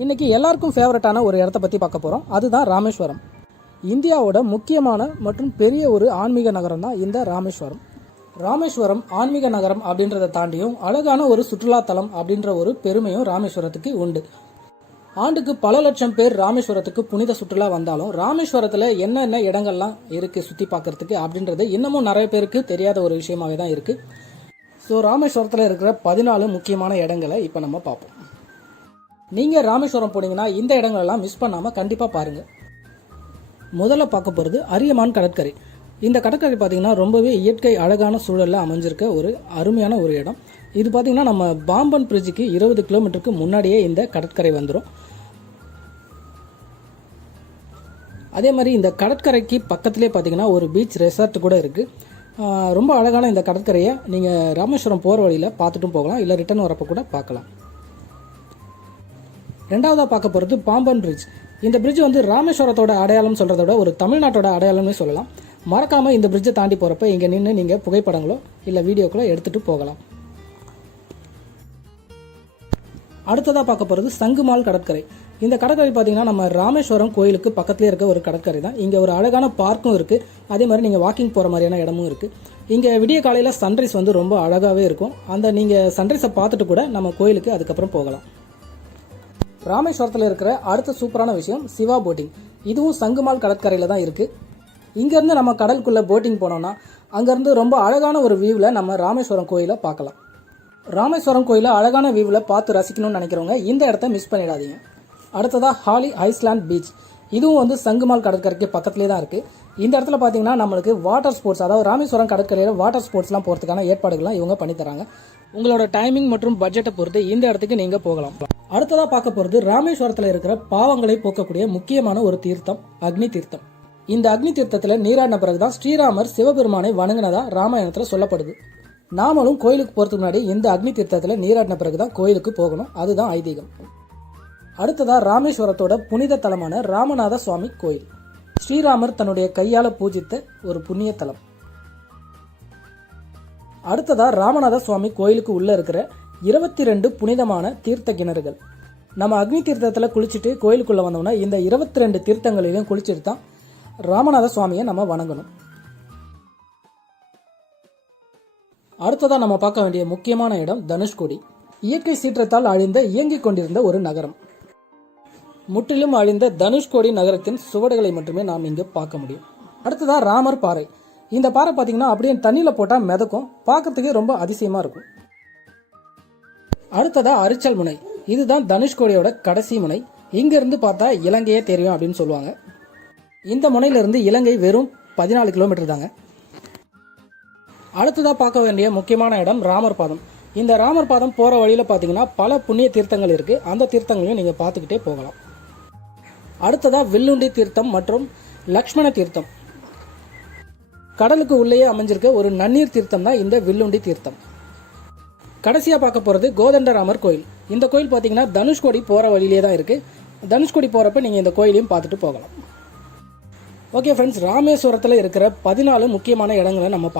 இன்றைக்கி எல்லாருக்கும் ஃபேவரட்டான ஒரு இடத்த பற்றி பார்க்க போகிறோம். அதுதான் ராமேஸ்வரம். இந்தியாவோட முக்கியமான மற்றும் பெரிய ஒரு ஆன்மீக நகரம் தான் இந்த ராமேஸ்வரம். ராமேஸ்வரம் ஆன்மீக நகரம் அப்படின்றத தாண்டியும் அழகான ஒரு சுற்றுலாத்தலம் அப்படின்ற ஒரு பெருமையும் ராமேஸ்வரத்துக்கு உண்டு. ஆண்டுக்கு பல லட்சம் பேர் ராமேஸ்வரத்துக்கு புனித சுற்றுலா வந்தாலும் ராமேஸ்வரத்தில் என்னென்ன இடங்கள்லாம் இருக்குது சுற்றி பார்க்கறதுக்கு அப்படின்றது இன்னமும் நிறைய பேருக்கு தெரியாத ஒரு விஷயமாகவே தான் இருக்குது. ஸோ ராமேஸ்வரத்தில் இருக்கிற 14 முக்கியமான இடங்களை இப்போ நம்ம பார்ப்போம். நீங்கள் ராமேஸ்வரம் போனீங்கன்னா இந்த இடங்களெல்லாம் மிஸ் பண்ணாமல் கண்டிப்பாக பாருங்கள். முதல்ல பார்க்க போகிறது அரியமான் கடற்கரை. இந்த கடற்கரை பார்த்திங்கன்னா ரொம்பவே இயற்கை அழகான சூழலில் அமைஞ்சிருக்க ஒரு அருமையான ஒரு இடம். இது பார்த்திங்கன்னா நம்ம பாம்பன் பிரிட்ஜுக்கு 20 கிலோமீட்டருக்கு முன்னாடியே இந்த கடற்கரை வந்துடும். அதே மாதிரி இந்த கடற்கரைக்கு பக்கத்துலேயே பார்த்திங்கன்னா ஒரு பீச் ரெசார்ட் கூட இருக்குது. ரொம்ப அழகான இந்த கடற்கரையை நீங்கள் ராமேஸ்வரம் போகிற வழியில் பார்த்துட்டும் போகலாம், இல்லை ரிட்டர்ன் வரப்போ கூட பார்க்கலாம். ரெண்டாவதாக பார்க்க போகிறது பாம்பன் பிரிட்ஜ். இந்த பிரிட்ஜ் வந்து ராமேஸ்வரத்தோட அடையாளம் சொல்கிறத விட ஒரு தமிழ்நாட்டோட அடையாளம்னு சொல்லலாம். மறக்காமல் இந்த பிரிட்ஜை தாண்டி போகிறப்ப இங்கே நின்று நீங்கள் புகைப்படங்களோ இல்லை வீடியோக்களோ எடுத்துகிட்டு போகலாம். அடுத்ததாக பார்க்க போகிறது சங்குமால் கடற்கரை. இந்த கடற்கரை பார்த்தீங்கன்னா நம்ம ராமேஸ்வரம் கோயிலுக்கு பக்கத்துலேயே இருக்க ஒரு கடற்கரை தான். இங்கே ஒரு அழகான பார்க்கும் இருக்குது. அதே மாதிரி நீங்கள் வாக்கிங் போகிற மாதிரியான இடமும் இருக்குது. இங்கே விடிய காலையில் சன்ரைஸ் வந்து ரொம்ப அழகாகவே இருக்கும். அந்த நீங்கள் சன்ரைஸை பார்த்துட்டு கூட நம்ம கோயிலுக்கு அதுக்கப்புறம் போகலாம். ராமேஸ்வரத்தில் இருக்கிற அடுத்த சூப்பரான விஷயம் சிவா போட்டிங். இதுவும் சங்குமால் கடற்கரையில் தான் இருக்குது. இங்கேருந்து நம்ம கடலுக்குள்ளே போட்டிங் போனோம்னா அங்கேருந்து ரொம்ப அழகான ஒரு வியூவில் நம்ம ராமேஸ்வரம் கோயிலை பார்க்கலாம். ராமேஸ்வரம் கோயிலை அழகான வியூவில் பார்த்து ரசிக்கணும்னு நினைக்கிறவங்க இந்த இடத்த மிஸ் பண்ணிடாதீங்க. அடுத்ததாக ஹாலி ஐஸ்லாண்ட் பீச். இதுவும் வந்து சங்குமால் கடற்கரைக்கு பக்கத்துலேயே தான் இருக்குது. இந்த இடத்துல பார்த்தீங்கன்னா நம்மளுக்கு வாட்டர் ஸ்போர்ட்ஸ், அதாவது ராமேஸ்வரம் கடற்கரையில் வாட்டர் ஸ்போர்ட்ஸ்லாம் போகிறதுக்கான ஏற்பாடுகள்லாம் இவங்க பண்ணித்தராங்க. உங்களோட டைமிங் மற்றும் பட்ஜெட்டை பொறுத்து இந்த இடத்துக்கு நீங்கள் போகலாம். அடுத்ததாக பார்க்க போகிறது ராமேஸ்வரத்தில் இருக்கிற பாவங்களை போக்கக்கூடிய முக்கியமான ஒரு தீர்த்தம் அக்னி தீர்த்தம். இந்த அக்னி தீர்த்தத்தில் நீராடின பிறகுதான் ஸ்ரீராமர் சிவபெருமானை வணங்கினதா ராமாயணத்தில் சொல்லப்படுது. நாமளும் கோயிலுக்கு போகிறதுக்கு முன்னாடி இந்த அக்னி தீர்த்தத்தில் நீராடின பிறகுதான் கோயிலுக்கு போகணும். அதுதான் ஐதீகம். அடுத்ததா ராமேஸ்வரத்தோட புனித தலமான ராமநாத சுவாமி கோயில். ஸ்ரீராமர் தன்னுடைய கையால பூஜித்த ஒரு புண்ணிய தலம். அடுத்ததா ராமநாத சுவாமி கோயிலுக்கு உள்ள இருக்கிற 22 புனிதமான தீர்த்த கிணறுகள். நம்ம அக்னி தீர்த்தத்தில் குளிச்சுட்டு கோயிலுக்குள்ள வந்தோம்னா இந்த 22 தீர்த்தங்களிலும் குளிச்சுட்டு தான் ராமநாத சுவாமியை நம்ம வணங்கணும். அடுத்ததா நம்ம பார்க்க வேண்டிய முக்கியமான இடம் தனுஷ்கோடி. இயற்கை சீற்றத்தால் அழிந்த இயங்கிக் கொண்டிருந்த ஒரு நகரம். முற்றிலும் அழிந்த தனுஷ்கோடி நகரத்தின் சுவடுகளை மட்டுமே நாம் இங்கு பார்க்க முடியும். அடுத்ததா ராமர் பாறை. இந்த பாறை பார்த்தீங்கன்னா அப்படியே தண்ணியில் போட்டால் மிதக்கும், பார்க்கறதுக்கு ரொம்ப அதிசயமா இருக்கும். அடுத்ததா அரிச்சல் முனை. இதுதான் தனுஷ்கோடியோட கடைசி முனை. இங்கிருந்து பார்த்தா இலங்கையே தெரியும் அப்படின்னு சொல்லுவாங்க. இந்த முனையிலிருந்து இலங்கை வெறும் 14 கிலோமீட்டர் தாங்க. அடுத்ததாக பார்க்க வேண்டிய முக்கியமான இடம் ராமர் பாதம். இந்த ராமர் பாதம் போகிற வழியில் பார்த்தீங்கன்னா பல புண்ணிய தீர்த்தங்கள் இருக்குது. அந்த தீர்த்தங்களையும் நீங்கள் பார்த்துக்கிட்டே போகலாம். அடுத்ததாக வில்லுண்டி தீர்த்தம் மற்றும் லக்ஷ்மண தீர்த்தம். கடலுக்கு உள்ளேயே அமைஞ்சிருக்க ஒரு நன்னீர் தீர்த்தம் தான் இந்த வில்லுண்டி தீர்த்தம். கடைசியாக பார்க்க போகிறது கோதண்டராமர் கோயில். இந்த கோயில் பார்த்தீங்கன்னா தனுஷ்கோடி போகிற வழியிலே தான் இருக்குது. தனுஷ்கோடி போகிறப்ப நீங்கள் இந்த கோயிலையும் பார்த்துட்டு போகலாம். ஓகே ஃப்ரெண்ட்ஸ், ராமேஸ்வரத்தில் இருக்கிற 14 முக்கியமான இடங்களை நம்ம